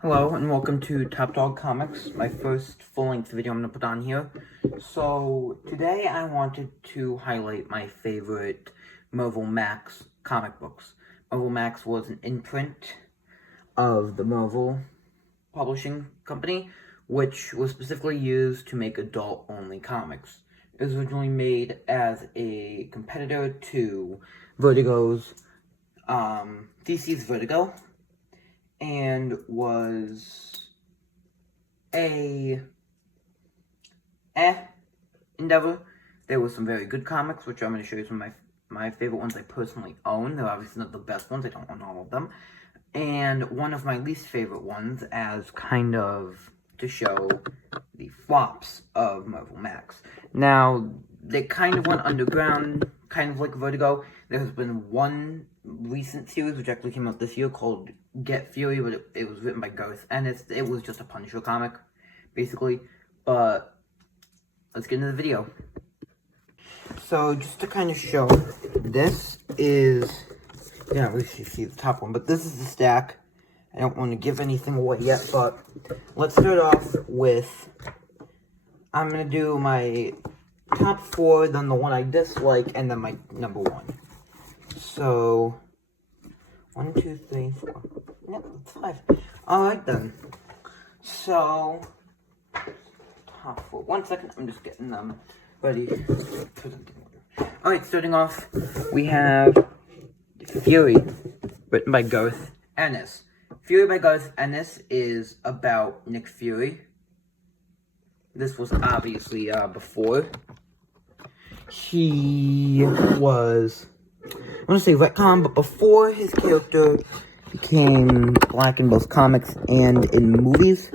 Hello and welcome to Top Dog Comics, my first full-length video I'm going to put on here. So, today I wanted to highlight my favorite Marvel Max comic books. Marvel Max was an imprint of the Marvel Publishing Company, which was specifically used to make adult-only comics. It was originally made as a competitor to DC's Vertigo, and was a endeavor. There were some very good comics, which I'm going to show you some of my favorite ones I personally own. They're obviously not the best ones, I don't own all of them. And one of my least favorite ones, as kind of to show the flops of Marvel Max. Now, they kind of went underground, kind of like Vertigo. There has been one recent series, which actually came out this year, called Get Fury, but it was written by Garth Ennis. It was just a Punisher comic, basically. But let's get into the video. So, just to kind of show, this is, yeah, we should see the top one, but this is the stack. I don't want to give anything away yet, but let's start off with, I'm going to do my top 4, then the one I dislike, and then my number 1. So, 1, 2, 3, 4. Yep, that's 5. Alright then. So, top 4. 1 second, I'm just getting them ready. Alright, starting off, we have Fury, written by Garth Ennis. Fury by Garth Ennis is about Nick Fury. This was obviously before he was, I want to say retcon, but before his character became black in both comics and in movies.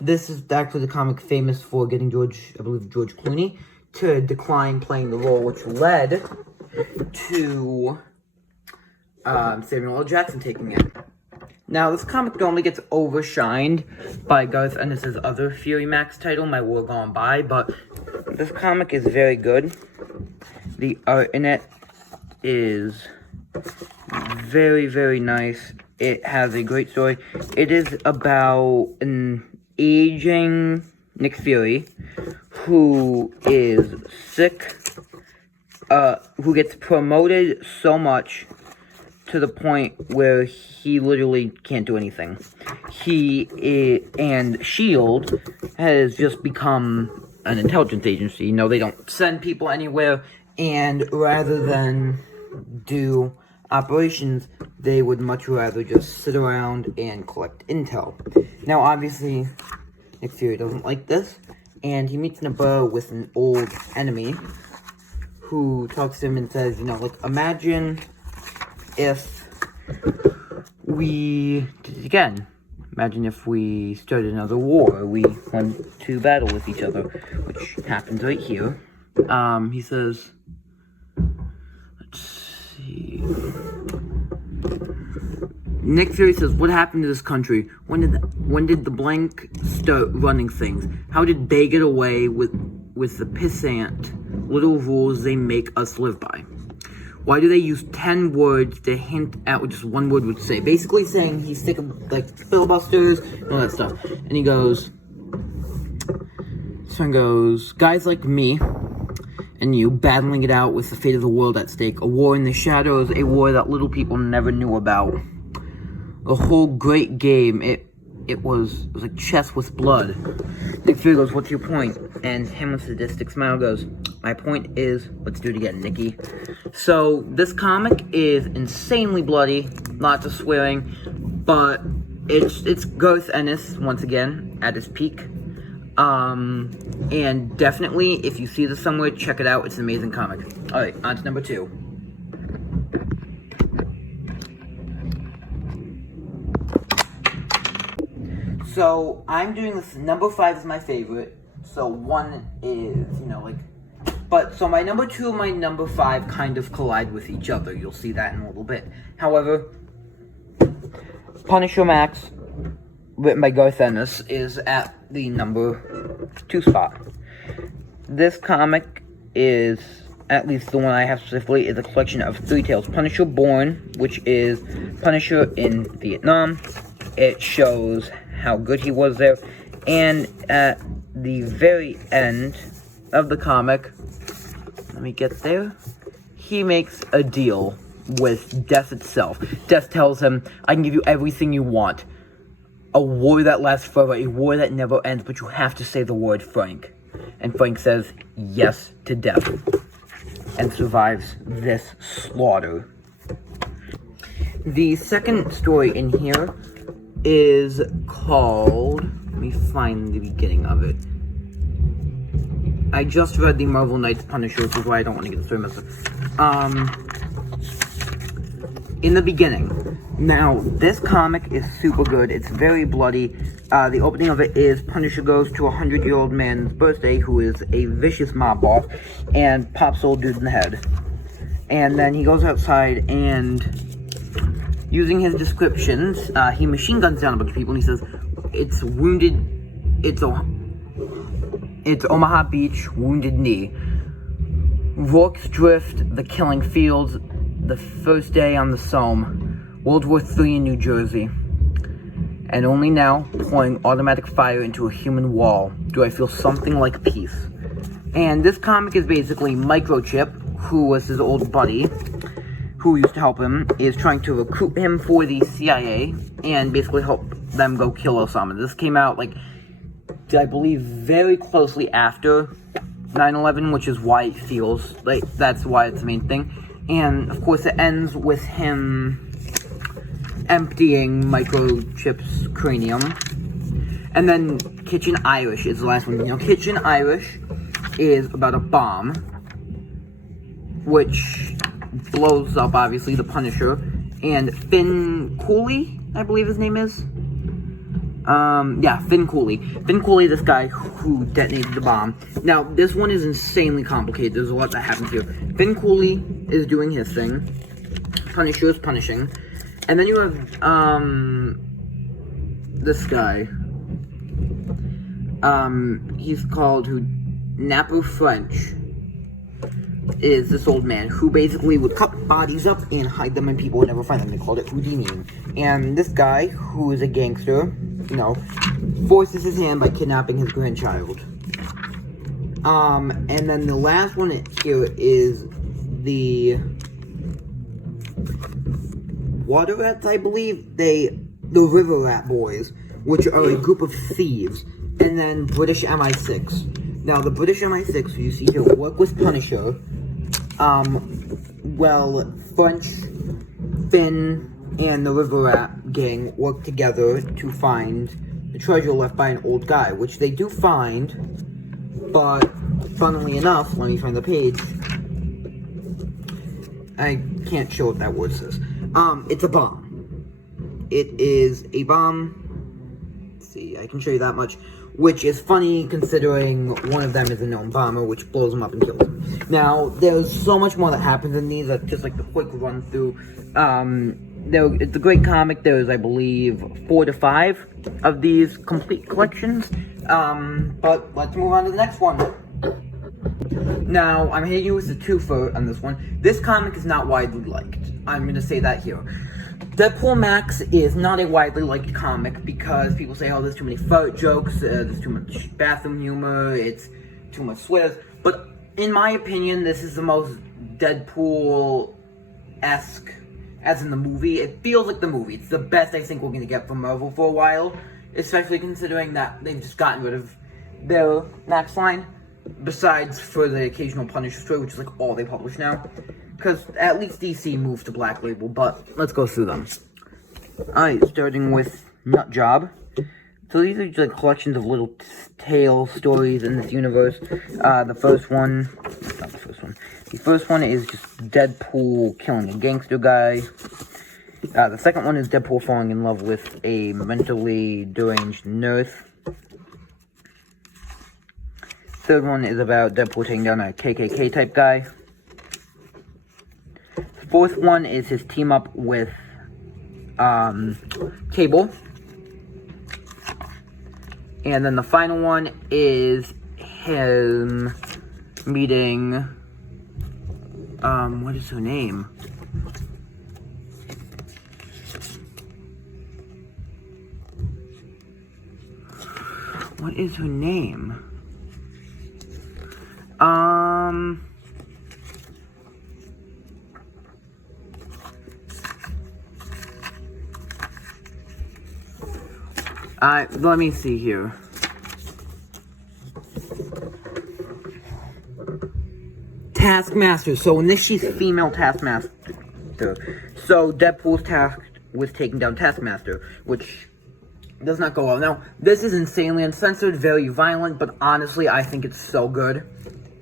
This is actually the comic famous for getting George Clooney to decline playing the role, which led to Samuel L. Jackson taking it. Now, this comic normally gets overshined by Garth Ennis' other Fury Max title, My War Gone By, but this comic is very good. The art in it is very, very nice. It has a great story. It is about an aging Nick Fury who is sick, who gets promoted so much to the point where he literally can't do anything. And S.H.I.E.L.D. has just become an intelligence agency. You know, they don't send people anywhere, and rather than do operations, they would much rather just sit around and collect intel. Now, obviously, Nick Fury doesn't like this, and he meets in a bar with an old enemy who talks to him and says, you know, like, imagine if we started another war, we went to battle with each other, which happens right here. He says, let's see, Nick Fury says, what happened to this country? When did the blank start running things? How did they get away with the pissant little rules they make us live by? Why do they use 10 words to hint at what just one word would say? Basically saying he's sick of, like, filibusters and all that stuff. And he goes, guys like me and you battling it out with the fate of the world at stake. A war in the shadows, a war that little people never knew about. A whole great game. It was like chess with blood. Nick Fury goes, what's your point? And him with a sadistic smile goes, my point is, let's do it again, Nicky. So, this comic is insanely bloody, lots of swearing, but it's Garth Ennis, once again, at his peak. And definitely, if you see this somewhere, check it out, it's an amazing comic. Alright, on to number 2. So, I'm doing this, number 5 is my favorite, so 1 is, you know, like, but, so my number 2 and my number 5 kind of collide with each other, you'll see that in a little bit. However, Punisher Max, written by Garth Ennis, is at the number 2 spot. This comic is, at least the one I have specifically, is a collection of 3 tales. Punisher Born, which is Punisher in Vietnam. it shows how good he was there. And at the very end of the comic, let me get there, he makes a deal with Death itself. Death tells him, I can give you everything you want. A war that lasts forever, a war that never ends, but you have to say the word, Frank. And Frank says yes to Death and survives this slaughter. The second story in here is called, let me find the beginning of it. I just read the Marvel Knights Punisher, which is why I don't want to get the story messed up. In the beginning. Now, this comic is super good. It's very bloody. The opening of it is Punisher goes to a 100-year-old man's birthday who is a vicious mob boss and pops old dude in the head. And then he goes outside and, using his descriptions, he machine guns down a bunch of people and he says, it's Omaha Beach, Wounded Knee. Rorke's Drift, The Killing Fields, The First Day on the Somme, World War III in New Jersey. And only now, pouring automatic fire into a human wall, do I feel something like peace. And this comic is basically Microchip, who was his old buddy, who used to help him, is trying to recruit him for the CIA, and basically help them go kill Osama. This came out, like, I believe, very closely after 9/11, which is why it feels like that's why it's the main thing. And of course, it ends with him emptying Microchip's cranium. And then Kitchen Irish is the last one. You know, Kitchen Irish is about a bomb which blows up, obviously, the Punisher. And Finn Cooley, I believe his name is. Yeah, Finn Cooley. Finn Cooley, this guy who detonated the bomb. Now, this one is insanely complicated. There's a lot that happens here. Finn Cooley is doing his thing. Punisher is punishing. And then you have, this guy. He's called, Napper French. Is this old man who basically would cut bodies up and hide them and people would never find them. They called it Houdini. And this guy, who is a gangster, you know, forces his hand by kidnapping his grandchild. And then the last one here is the Water Rats, I believe. The River Rat Boys, which are a group of thieves. And then British MI6. Now, the British MI6, who you see here, work with Punisher. Well, French, Finn, and the River Rat gang work together to find the treasure left by an old guy, which they do find, but funnily enough, let me find the page. I can't show what that word says. It's a bomb. It is a bomb. Let's see, I can show you that much. Which is funny considering one of them is a known bomber, which blows him up and kills him. Now, there's so much more that happens in these. That's just like the quick run through. It's a great comic. There's, I believe, 4 to 5 of these complete collections. But let's move on to the next one. Now, I'm hitting you with a twofer on this one. This comic is not widely liked. I'm going to say that here. Deadpool Max is not a widely liked comic because people say, oh, there's too many fart jokes, there's too much bathroom humor, it's too much swears. But in my opinion, this is the most Deadpool-esque, as in the movie. It feels like the movie. It's the best I think we're going to get from Marvel for a while, especially considering that they've just gotten rid of their Max line, besides for the occasional Punisher story, which is like all they publish now. Because at least DC moved to Black Label, but let's go through them. Alright, starting with Nut Job. So these are just like collections of little tale stories in this universe. The first one is just Deadpool killing a gangster guy. The second one is Deadpool falling in love with a mentally deranged nurse. Third one is about Deadpool taking down a KKK type guy. Fourth one is his team up with Cable. And then the final one is him meeting, what is her name? What is her name? Let me see here. Taskmaster. So in this, she's female Taskmaster. So Deadpool's tasked with taking down Taskmaster, which does not go well. Now, this is insanely uncensored, very violent, but honestly, I think it's so good.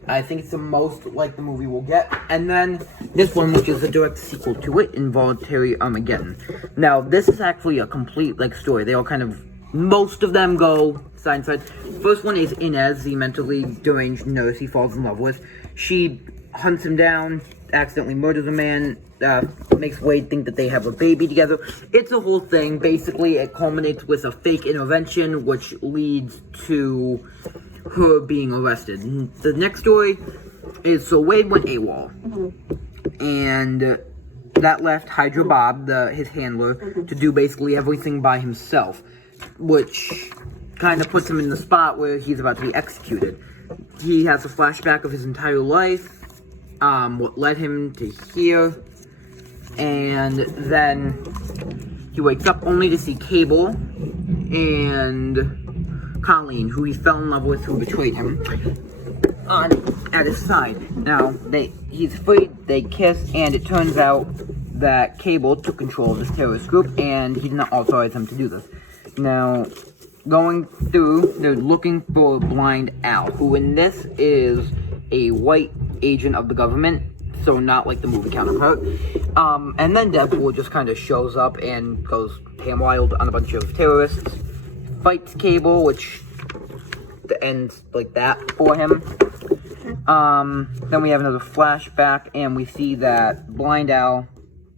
I think it's the most like the movie will get. And then this one, which is a direct sequel to it, Involuntary Armageddon. Now, this is actually a complete like story. They all kind of, most of them go side by side. First one is Inez, the mentally deranged nurse he falls in love with. She hunts him down, accidentally murders a man, makes Wade think that they have a baby together. It's a whole thing. Basically, it culminates with a fake intervention, which leads to her being arrested. The next story is, so Wade went AWOL. And that left Hydra Bob, his handler, to do basically everything by himself, which kind of puts him in the spot where he's about to be executed. He has a flashback of his entire life, what led him to here, and then he wakes up only to see Cable and Colleen, who he fell in love with, who betrayed him, at his side. Now, he's free, they kiss, and it turns out that Cable took control of this terrorist group, and he did not authorize them to do this. Now, going through, they're looking for Blind Al, who in this is a white agent of the government, so not like the movie counterpart. And then Deadpool just kind of shows up and goes ham wild on a bunch of terrorists, fights Cable, which ends like that for him. Then we have another flashback, and we see that Blind Al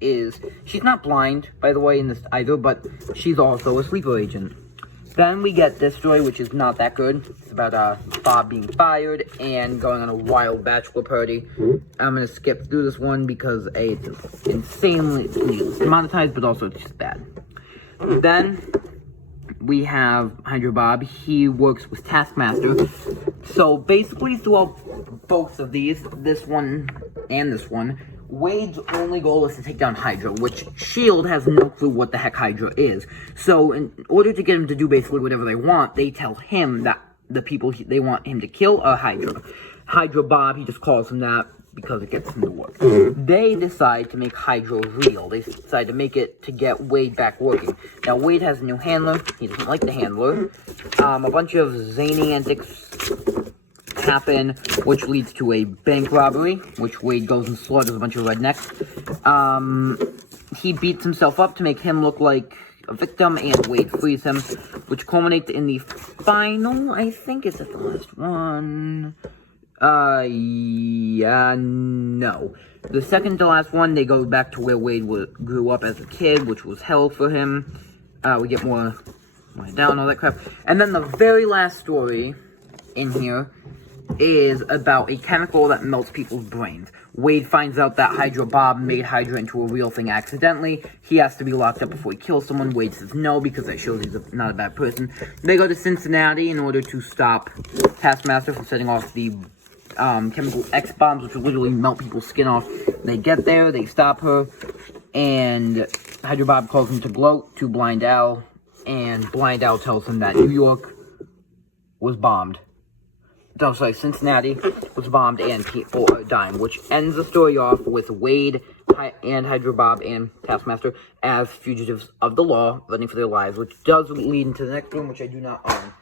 she's not blind, by the way, in this either, but she's also a sleeper agent. Then we get this story, which is not that good. It's about Bob being fired and going on a wild bachelor party. I'm going to skip through this one because A, it's insanely demonetized, but also it's just bad. Then we have Hydra Bob. He works with Taskmaster. So basically throughout both of these, this one and this one, Wade's only goal is to take down Hydra, which S.H.I.E.L.D. has no clue what the heck Hydra is. So in order to get him to do basically whatever they want, they tell him that the people they want him to kill are Hydra. Hydra Bob, he just calls him that because it gets him to work. They decide to make Hydra real. They decide to make it to get Wade back working. Now, Wade has a new handler. He doesn't like the handler. A bunch of zany antics happen, which leads to a bank robbery, which Wade goes and slaughters a bunch of rednecks. He beats himself up to make him look like a victim, and Wade frees him, which culminates in the final, I think, is it the last one? Yeah, no. The second to last one, they go back to where Wade grew up as a kid, which was hell for him. We get more down, all that crap. And then the very last story in here is about a chemical that melts people's brains. Wade finds out that Hydra Bob made Hydra into a real thing accidentally. He has to be locked up before he kills someone. Wade says no, because that shows he's not a bad person. They go to Cincinnati in order to stop Taskmaster from setting off the chemical X-bombs, which will literally melt people's skin off. They get there, they stop her, and Hydra Bob calls him to gloat to Blind Al, and Blind Al tells him that New York was bombed. No, sorry, Cincinnati was bombed and people are dying, which ends the story off with Wade and Hydra Bob and Taskmaster as fugitives of the law, running for their lives, which does lead into the next one, which I do not own.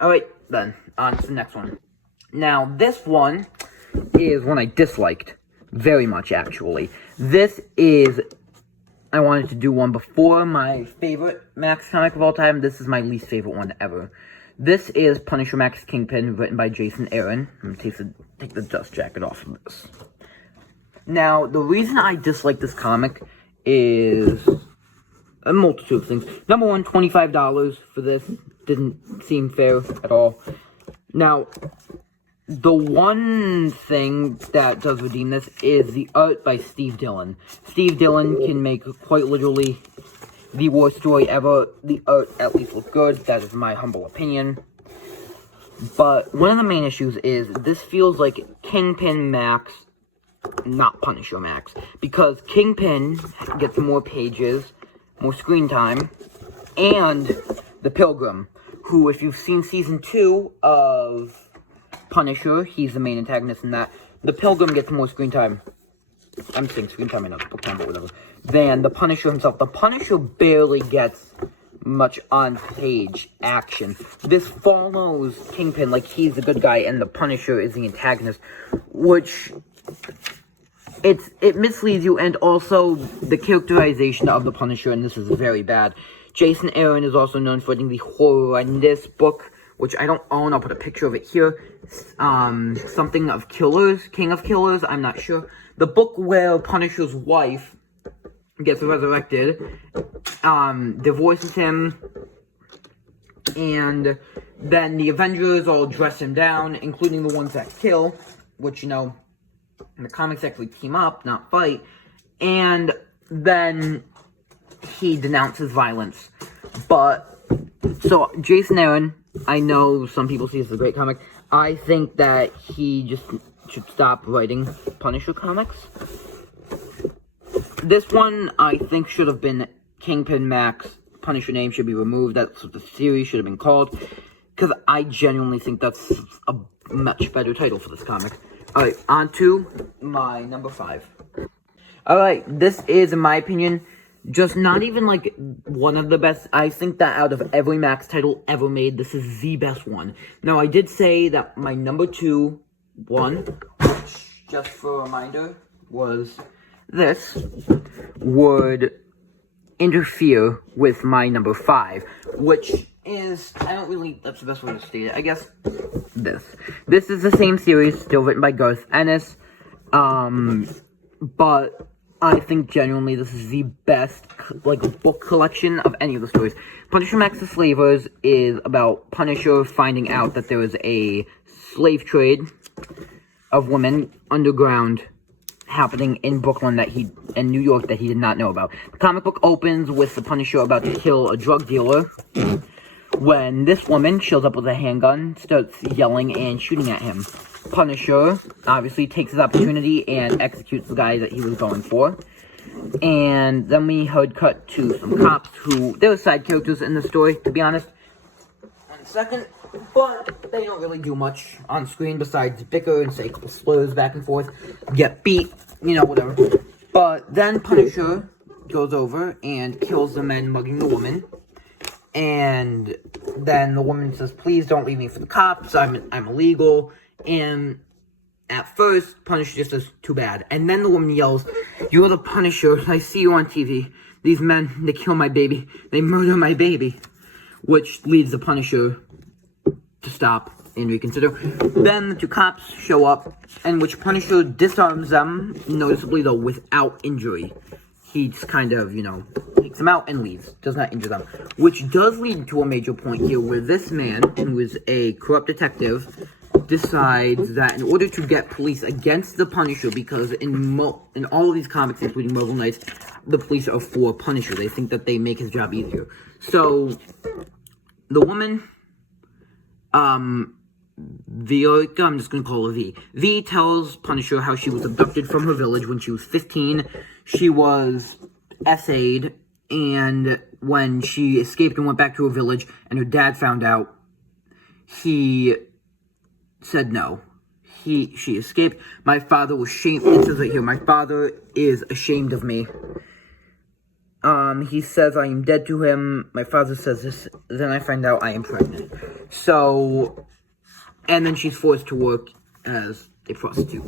Alright, then, on to the next one. Now, this one is one I disliked very much, actually. This is, I wanted to do one before my favorite Max comic of all time. This is my least favorite one ever. This is Punisher Max Kingpin, written by Jason Aaron. I'm going to take the dust jacket off of this. Now, the reason I dislike this comic is a multitude of things. Number one, $25 for this didn't seem fair at all. Now, the one thing that does redeem this is the art by Steve Dillon. Steve Dillon can make quite literally the worst story ever. The art at least looks good. That is my humble opinion. But one of the main issues is this feels like Kingpin Max, not Punisher Max. Because Kingpin gets more pages, more screen time, and the Pilgrim, who, if you've seen Season 2 of Punisher, he's the main antagonist in that. The Pilgrim gets more screen time. I'm saying screen time, not book time, but whatever. Than the Punisher himself. The Punisher barely gets much on-page action. This follows Kingpin like he's the good guy and the Punisher is the antagonist, which it misleads you, and also the characterization of the Punisher, and this is very bad. Jason Aaron is also known for writing the horrendous book, which I don't own. I'll put a picture of it here. Something of Killers, King of Killers, I'm not sure. The book where Punisher's wife gets resurrected, divorces him, and then the Avengers all dress him down, including the ones that kill, which, you know, in the comics actually team up, not fight, and then he denounces violence. But, so, Jason Aaron, I know some people see this as a great comic. I think that he just should stop writing Punisher comics. This one, I think, should have been Kingpin Max. Punisher name should be removed. That's what the series should have been called. Because I genuinely think that's a much better title for this comic. Alright, on to my number 5. Alright, this is, in my opinion, just not even, like, one of the best. I think that out of every Max title ever made, this is the best one. Now, I did say that my number 2 one, which, just for a reminder, was this, would interfere with my number 5, which is, I don't really, that's the best way to state it, I guess, this. This is the same series, still written by Garth Ennis, but I think genuinely this is the best, like, book collection of any of the stories. Punisher Max the Slavers is about Punisher finding out that there is a slave trade of women underground happening in Brooklyn in New York that he did not know about. The comic book opens with the Punisher about to kill a drug dealer when this woman shows up with a handgun, starts yelling and shooting at him. Punisher obviously takes his opportunity and executes the guy that he was going for. And then we heard cut to some cops who, they're side characters in the story, to be honest. And second, but they don't really do much on screen besides bicker and say a couple slurs back and forth, get beat, you know, whatever. But then Punisher goes over and kills the men mugging the woman. And then the woman says, please don't leave me for the cops, I'm illegal. And at first, Punisher just says, too bad. And then the woman yells, you're the Punisher, I see you on TV. These men, they kill my baby, they murder my baby. Which leads the Punisher to stop and reconsider. Then the 2 cops show up, in which Punisher disarms them, noticeably though, without injury. He just kind of, you know, takes them out and leaves. Does not injure them. Which does lead to a major point here, where this man, who is a corrupt detective, decides that in order to get police against the Punisher, because in all of these comics, including Marvel Knights, the police are for Punisher. They think that they make his job easier. So, the woman, Viorica, I'm just gonna call her V. V tells Punisher how she was abducted from her village when she was 15. She was essayed, and when she escaped and went back to her village, and her dad found out, he said no. She escaped. My father was ashamed. It says right here, my father is ashamed of me. He says I am dead to him. My father says this. Then I find out I am pregnant. So, and then she's forced to work as a prostitute.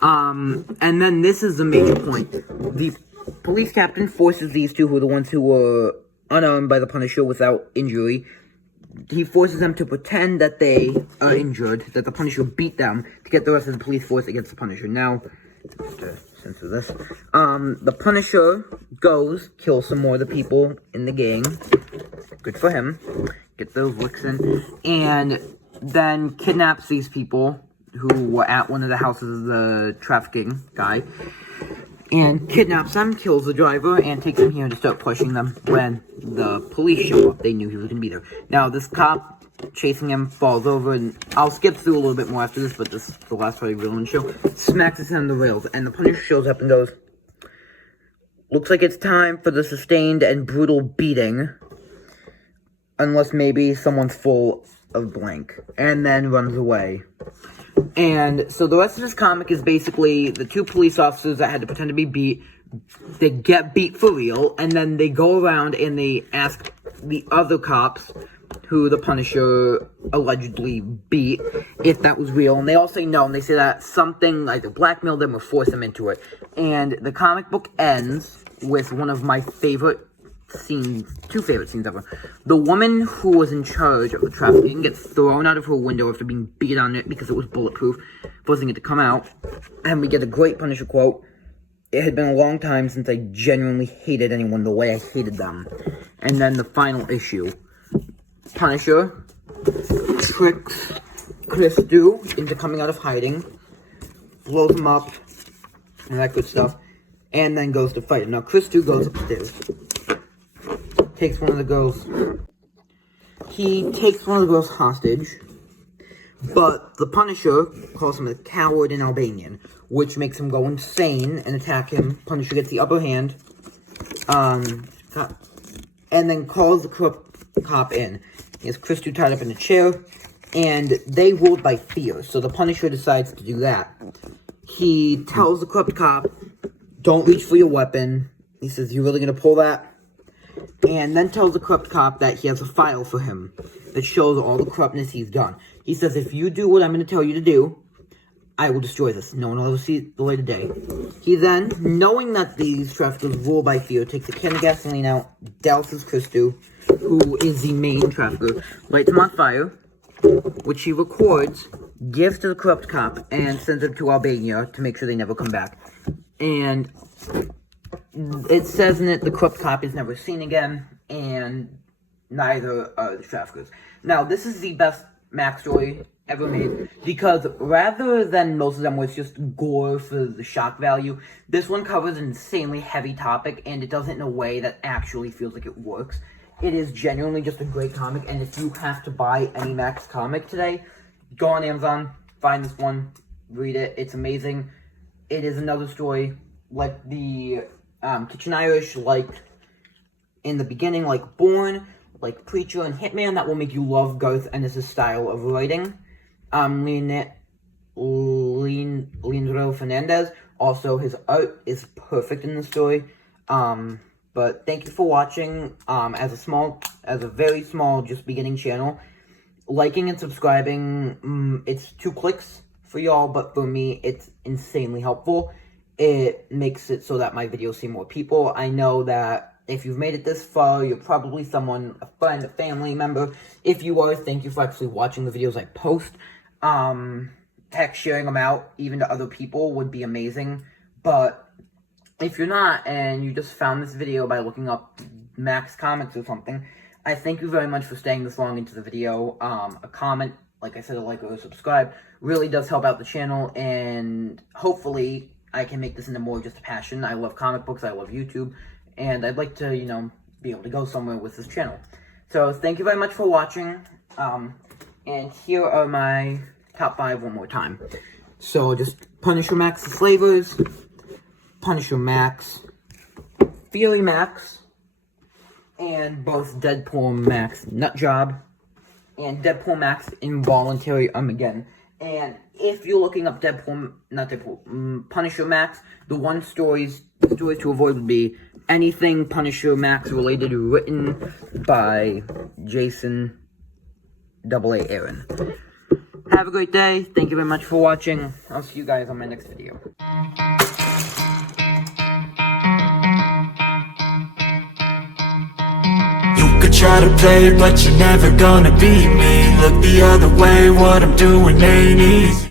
And then this is the major point. The police captain forces these 2, who are the ones who were unarmed by the Punisher without injury. He forces them to pretend that they are injured, that the Punisher beat them, to get the rest of the police force against the Punisher. Now, just to censor this, the Punisher goes, kills some more of the people in the gang. Good for him. Get those licks in. And then kidnaps these people who were at one of the houses of the trafficking guy. And kidnaps them, kills the driver, and takes them here to start pushing them when the police show up. They knew he was going to be there. Now, this cop chasing him, falls over, and I'll skip through a little bit more after this, but this is the last part I really want to show. Smacks his head on the rails, and the Punisher shows up and goes, "Looks like it's time for the sustained and brutal beating. Unless maybe someone's full of blank," and then runs away. And so the rest of this comic is basically the two police officers that had to pretend to be beat. They get beat for real, and then they go around and they ask the other cops who the Punisher allegedly beat if that was real, and they all say no, and they say that something either blackmailed them or forced them into it. And the comic book ends with one of my favorite scenes, two favorite scenes ever. The woman who was in charge of the trafficking gets thrown out of her window after being beat on it because it was bulletproof, forcing it to come out. And we get a great Punisher quote: "It had been a long time since I genuinely hated anyone the way I hated them." And then the final issue. Punisher tricks Christu into coming out of hiding, blows him up, and that good stuff, and then goes to fight him. Now, Christu goes upstairs. Takes one of the girls. He takes one of the girls hostage, but the Punisher calls him a coward in Albanian, which makes him go insane and attack him. Punisher gets the upper hand, and then calls the cop in. He has Christu tied up in a chair, and they ruled by fear, so the Punisher decides to do that. He tells the corrupt cop, "Don't reach for your weapon." He says, "You really gonna pull that?" And then tells the corrupt cop that he has a file for him that shows all the corruptness he's done. He says, "If you do what I'm going to tell you to do, I will destroy this. No one will ever see the light of day." He then, knowing that these traffickers rule by fear, takes a can of gasoline out, douses Christu, who is the main trafficker, lights him on fire, which he records, gives to the corrupt cop, and sends him to Albania to make sure they never come back. And it says in it the corrupt cop is never seen again, and neither are the traffickers. Now, this is the best Max story ever made, because rather than most of them where it's just gore for the shock value, this one covers an insanely heavy topic, and it does it in a way that actually feels like it works. It is genuinely just a great comic, and if you have to buy any Max comic today, go on Amazon, find this one, read it, it's amazing. It is another story like the Kitchen Irish, like in the beginning, like Born, like Preacher and Hitman, that will make you love Garth Ennis' style of writing. Leandro Fernandez, also his art is perfect in the story. But thank you for watching. As a very small, just beginning channel, liking and subscribing, it's 2 clicks for y'all, but for me, it's insanely helpful. It makes it so that my videos see more people. I know that if you've made it this far, you're probably someone, a friend, a family member. If you are, thank you for actually watching the videos I post. Heck, sharing them out, even to other people, would be amazing. But if you're not, and you just found this video by looking up Max Comics or something, I thank you very much for staying this long into the video. A comment, like I said, a like or a subscribe, really does help out the channel, and hopefully I can make this into more just a passion. I love comic books, I love YouTube, and I'd like to, you know, be able to go somewhere with this channel. So, thank you very much for watching, and here are my top 5 one more time. So, just Punisher Max the Slavers, Punisher Max, Fury Max, and both Deadpool Max Nutjob, and Deadpool Max Involuntary Armageddon. And if you're looking up Punisher Max, the one stories to avoid would be anything Punisher Max related, written by Jason AA Aaron. Have a great day. Thank you very much for watching. I'll see you guys on my next video. Try to play it, but you're never gonna beat me. Look the other way, what I'm doing ain't easy.